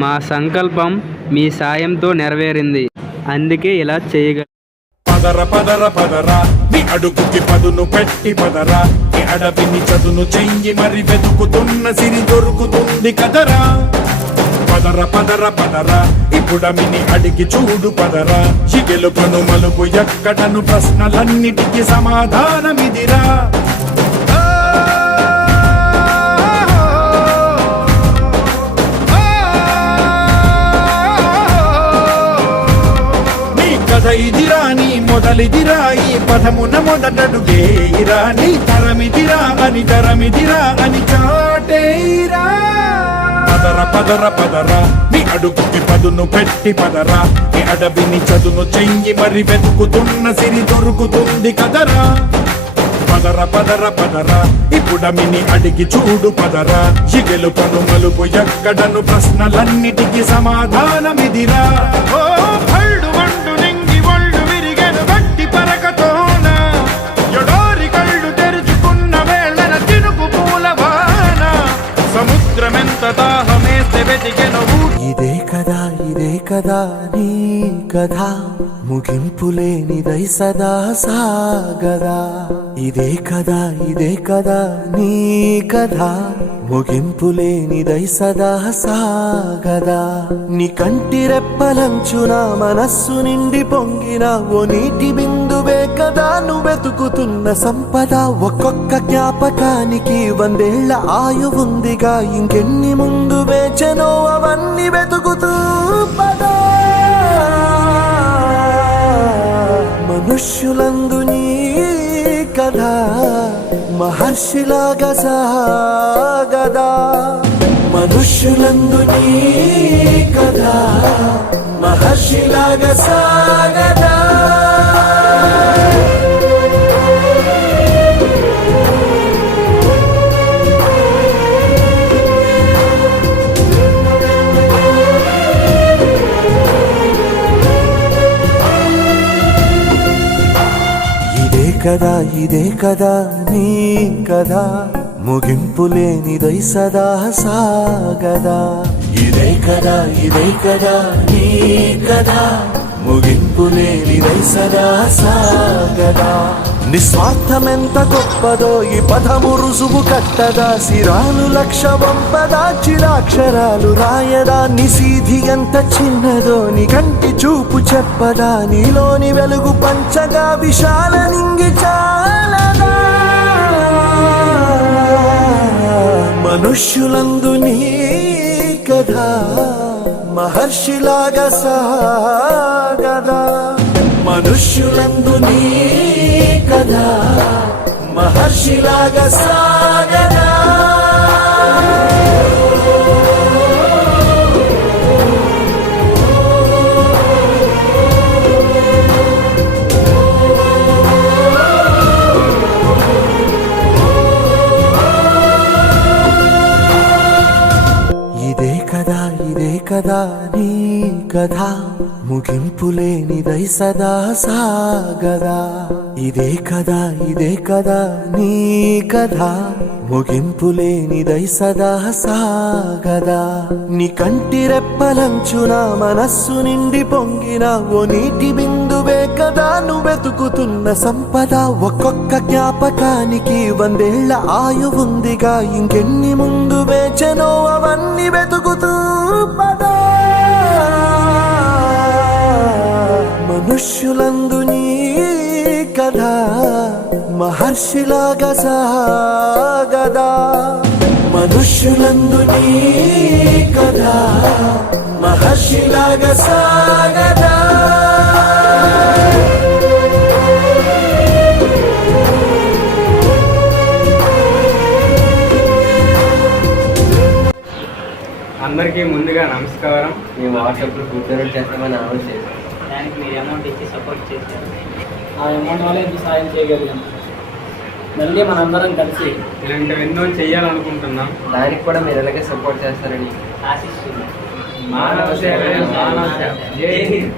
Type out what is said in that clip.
మా సంకల్పం మీ సాయంతో నెరవేరింది. అందుకే ఇలా చేయగల. పదర పదర పదరా నీ అడుగుకి పదును పెట్టి పదరా నీ అడవిని చదును చెయ్యి మరి వెతుకుతున్న సిరి దొరుకుతుంది కదరా. పదర పదర పదరా ఇప్పుడమిని అడిగి చూడు పదరా. గెలుపను మలుపు ఎక్కడను ప్రశ్నలన్నిటికీ సమాధానమిదిరా. ఇదిరా నీ మొదలిదిరా ఈ పదమున మొదటడుగేయిరా. నీ తరమిదిరా అని తరమిదిరా అని చాటేయిరా. పదర పదర పదరా నీ అడుగుకి పదును పెట్టి పదరా నీ అడవిని చదును చెయ్యి మరి వెతుకుతున్న సిరి దొరుకుతుంది కదరా. పదర పదర పదరా ఇప్పుడమిని అడిగి చూడు పదరా. గెలుపను మలుపు ఎక్కడను ప్రశ్నలన్నిటికీ సమాధానమిదిరా. ఇదే కదా నీ కథ ముగింపులేనిదై సదా సాగదా. ఇదే కదా నీ కథ ముగింపులేనిదై సదా సాగదా. నీ కంటి రెప్పలంచున మనస్సు నిండి పొంగిన ఓ నీటి బిందువే కదా నువ్వెతుకుతున్న సంపద. ఒక్కొక్క జ్ఞాపకానికి 100 ఏళ్ల ఆయువుందిగా. ఇంకెన్ని ముందు వేచనో అవన్నీ వెతుకుతూ పదా. మనుష్యులందు నీ కథ మహర్షిలాగా సాగదా. మనుష్యులందు నీ కథ మహర్షిలాగా సాగదా. ఇదే కదా నీ కథ ముగింపులేనిదై సదా సాగదా. ఇదే కదా నీ కథ ముగింపులేనిదై సదా సాగదా. నిస్వార్థమెంత గొప్పదో ఈ పదము రుజువు కట్టదా. శిరాలు 1,00,000 వంపదా చిరాక్షరాలు రాయదా. నిశీధి ఎంత చిన్నదో నీ కంటి చూపు చెప్పదా. నీలోని వెలుగు పంచగా విశాల నింగి చాలదా. మనుష్యులందు నీ కథ మహర్షిలాగా సాగదా. మనుష్యులందు నీ కథ మహర్షిలాగా సాగదా. ఇదే కదా నీ కథ ముగింపులేనిదై సదా సాగదా. ఇదే కదా నీ కథ ముగింపులేనిదై సదా సాగదా. నీ కంటి రెప్పలంచున మనస్సు నిండి పొంగిన ఓ నీటి బిందువే కదా నువ్వెతుకుతున్న సంపద. ఒక్కొక్క జ్ఞాపకానికి 100 ఏళ్ల ఆయువుందిగా. ఇంకెన్ని ముందు వేచనో అవన్నీ వెతుకుతూ పదా. మనుష్యులందు నీ కథ మహర్షిలాగా సాగదా. మనుష్యులందు నీ కథ మహర్షిలాగా సాగదా. అందరికీ ముందుగా నమస్కారం. మేము వాట్సాప్లో ప్రిపేర్ చేస్తామని అనౌన్స్ చేశాం. దానికి మీరు అమౌంట్ ఇచ్చి సపోర్ట్ చేశారు. ఆ అమౌంట్ వల్ల ఇంత సాయం చేయగలిగాం. మళ్ళీ మనందరం కలిసి ఇలాంటివి ఎన్నో చేయాలనుకుంటున్నాం. దానికి కూడా మీరు ఎలాగే సపోర్ట్ చేస్తారని ఆశిస్తున్నాం. మానవ సేవ. జై హింద్.